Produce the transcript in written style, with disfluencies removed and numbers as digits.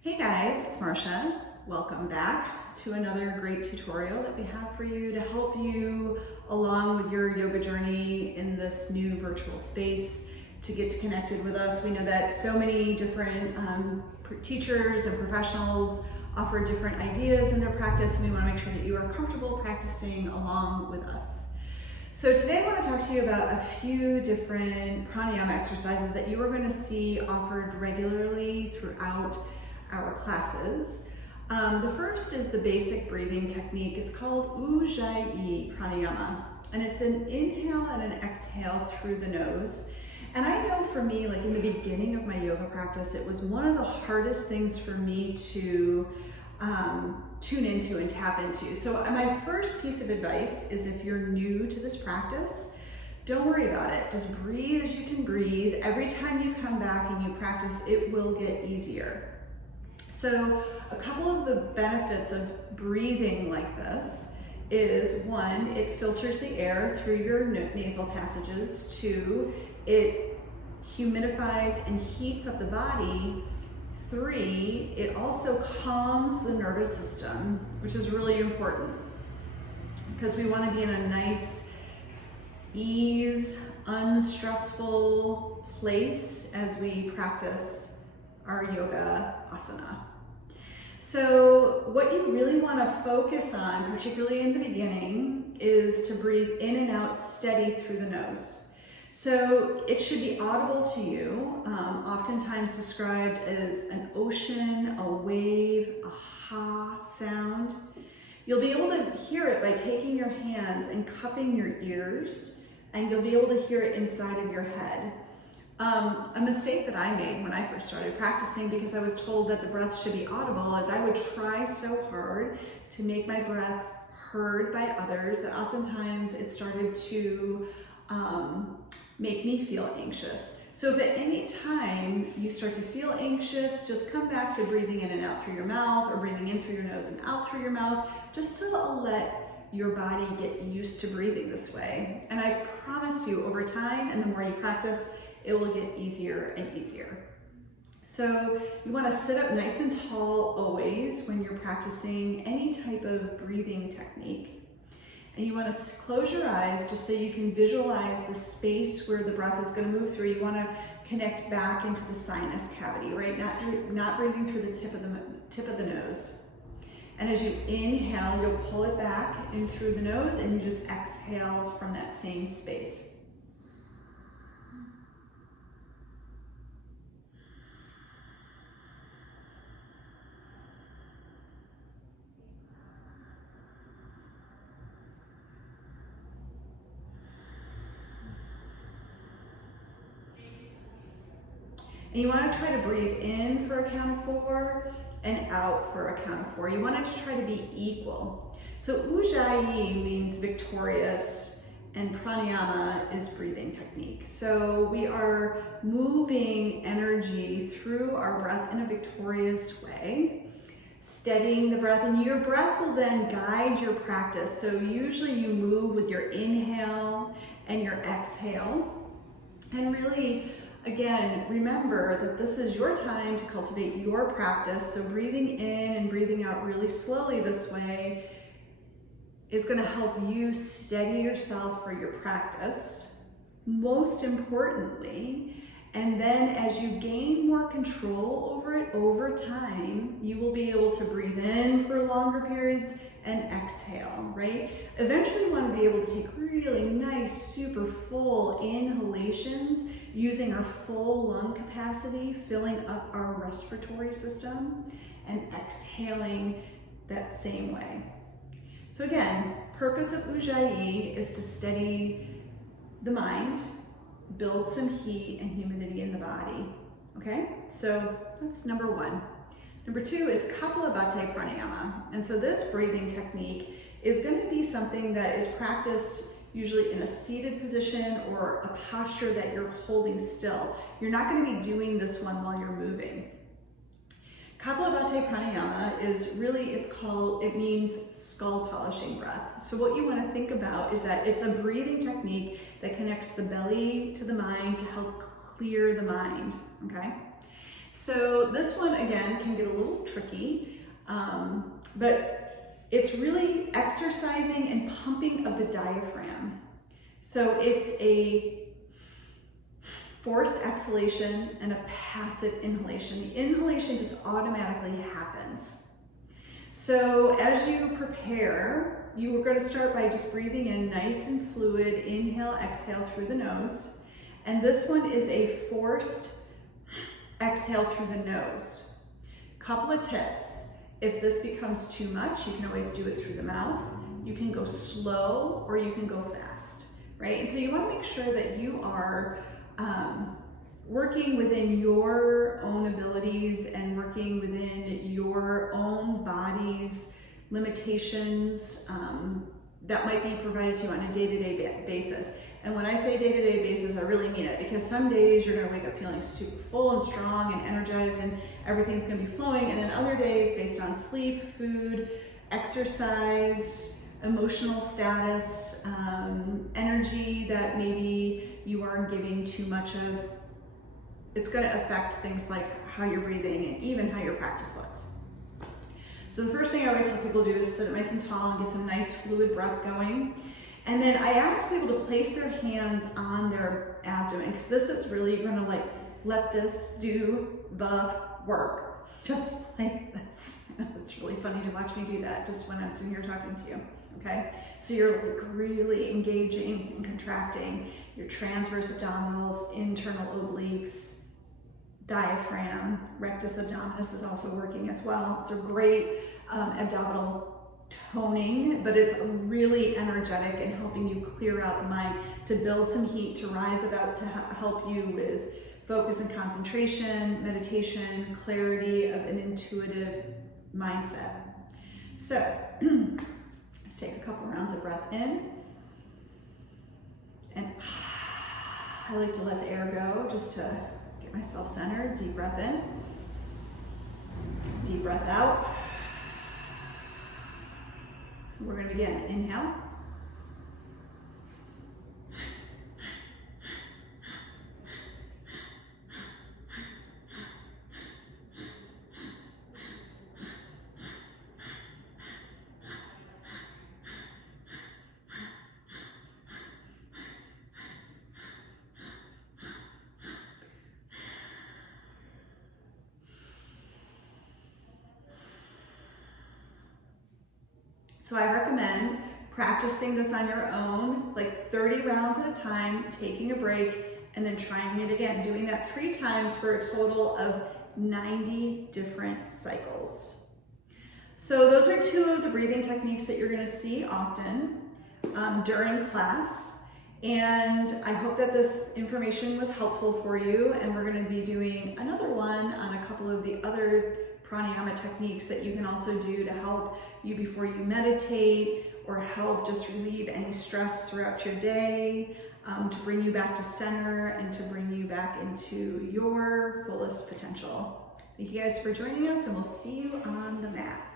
Hey guys, it's Marcia. Welcome back to another great tutorial that we have for you to help you along with your yoga journey in this new virtual space to get connected with us. We know that so many different teachers and professionals offer different ideas in their practice, and we want to make sure that you are comfortable practicing along with us. So today I want to talk to you about a few different pranayama exercises that you are going to see offered regularly throughout our classes. The first is the basic breathing technique. It's called Ujjayi Pranayama, and it's an inhale and an exhale through the nose. And I know for me, like in the beginning of my yoga practice, it was one of the hardest things for me to tune into and tap into. So my first piece of advice is if you're new to this practice, don't worry about it. Just breathe as you can breathe. Every time you come back and you practice, it will get easier. So a couple of the benefits of breathing like this is, one, it filters the air through your nasal passages. Two, it humidifies and heats up the body. Three, it also calms the nervous system, which is really important because we want to be in a nice, ease, unstressful place as we practice our yoga asana. So what you really want to focus on, particularly in the beginning, is to breathe in and out steady through the nose. So it should be audible to you, oftentimes described as an ocean, a wave, a ha sound. You'll be able to hear it by taking your hands and cupping your ears, and you'll be able to hear it inside of your head. A mistake that I made when I first started practicing, because I was told that the breath should be audible, is I would try so hard to make my breath heard by others that oftentimes it started to make me feel anxious. So if at any time you start to feel anxious, just come back to breathing in and out through your mouth, or breathing in through your nose and out through your mouth, just to let your body get used to breathing this way. And I promise you, over time, and the more you practice, it will get easier and easier. So you want to sit up nice and tall always when you're practicing any type of breathing technique. And you want to close your eyes just so you can visualize the space where the breath is going to move through. You want to connect back into the sinus cavity, right? Not breathing through the tip of the nose. And as you inhale, you'll pull it back in through the nose, and you just exhale from that same space. And you want to try to breathe in for a count of 4 and out for a count of 4. You want it to try to be equal. So Ujjayi means victorious, and Pranayama is breathing technique. So we are moving energy through our breath in a victorious way, steadying the breath, and your breath will then guide your practice. So usually you move with your inhale and your exhale, and really, again, remember that this is your time to cultivate your practice. So breathing in and breathing out really slowly this way is going to help you steady yourself for your practice, most importantly. And then as you gain more control over it over time, you will be able to breathe in for longer periods and exhale, right? Eventually you want to be able to take really nice, super full inhalations using our full lung capacity, filling up our respiratory system, and exhaling that same way. So again, purpose of Ujjayi is to steady the mind, build some heat and humidity in the body, okay? So that's number 1. Number 2 is kapalabhati Pranayama. And so this breathing technique is going to be something that is practiced usually in a seated position or a posture that you're holding still. You're not going to be doing this one while you're moving. Kapalabhati Pranayama is really, it means skull polishing breath. So what you want to think about is that it's a breathing technique that connects the belly to the mind to help clear the mind, okay? So this one, again, can get a little tricky, but it's really exercising and pumping of the diaphragm. So it's a forced exhalation and a passive inhalation. The inhalation just automatically happens. So as you prepare, you are going to start by just breathing in nice and fluid, inhale, exhale through the nose. And this one is a forced exhale through the nose. Couple of tips. If this becomes too much, you can always do it through the mouth. You can go slow or you can go fast, right? And so you want to make sure that you are working within your own abilities and working within your own body's limitations that might be provided to you on a day-to-day basis. And when I say day-to-day basis, I really mean it, because some days you're gonna wake up feeling super full and strong and energized and everything's gonna be flowing, and then other days based on sleep, food, exercise, emotional status, energy that maybe you are giving too much of, it's going to affect things like how you're breathing and even how your practice looks. So the first thing I always tell people to do is sit up nice and tall and get some nice fluid breath going. And then I ask people to place their hands on their abdomen, because this is really going to like let this do the work, just like this. It's really funny to watch me do that just when I'm sitting here talking to you. Okay, so you're like really engaging and contracting your transverse abdominals, internal obliques, diaphragm, rectus abdominis is also working as well. It's a great abdominal toning, but it's really energetic and helping you clear out the mind, to build some heat, to rise it up, to help you with focus and concentration, meditation, clarity of an intuitive mindset. So let's take a couple rounds of breath in. And I like to let the air go just to get myself centered. Deep breath in. Deep breath out. We're going to begin. Inhale. So I recommend practicing this on your own, like 30 rounds at a time, taking a break, and then trying it again, doing that 3 times for a total of 90 different cycles. So those are 2 of the breathing techniques that you're gonna see often during class. And I hope that this information was helpful for you, and we're gonna be doing another one on a couple of the other pranayama techniques that you can also do to help you before you meditate, or help just relieve any stress throughout your day, to bring you back to center and to bring you back into your fullest potential. Thank you guys for joining us, and we'll see you on the mat.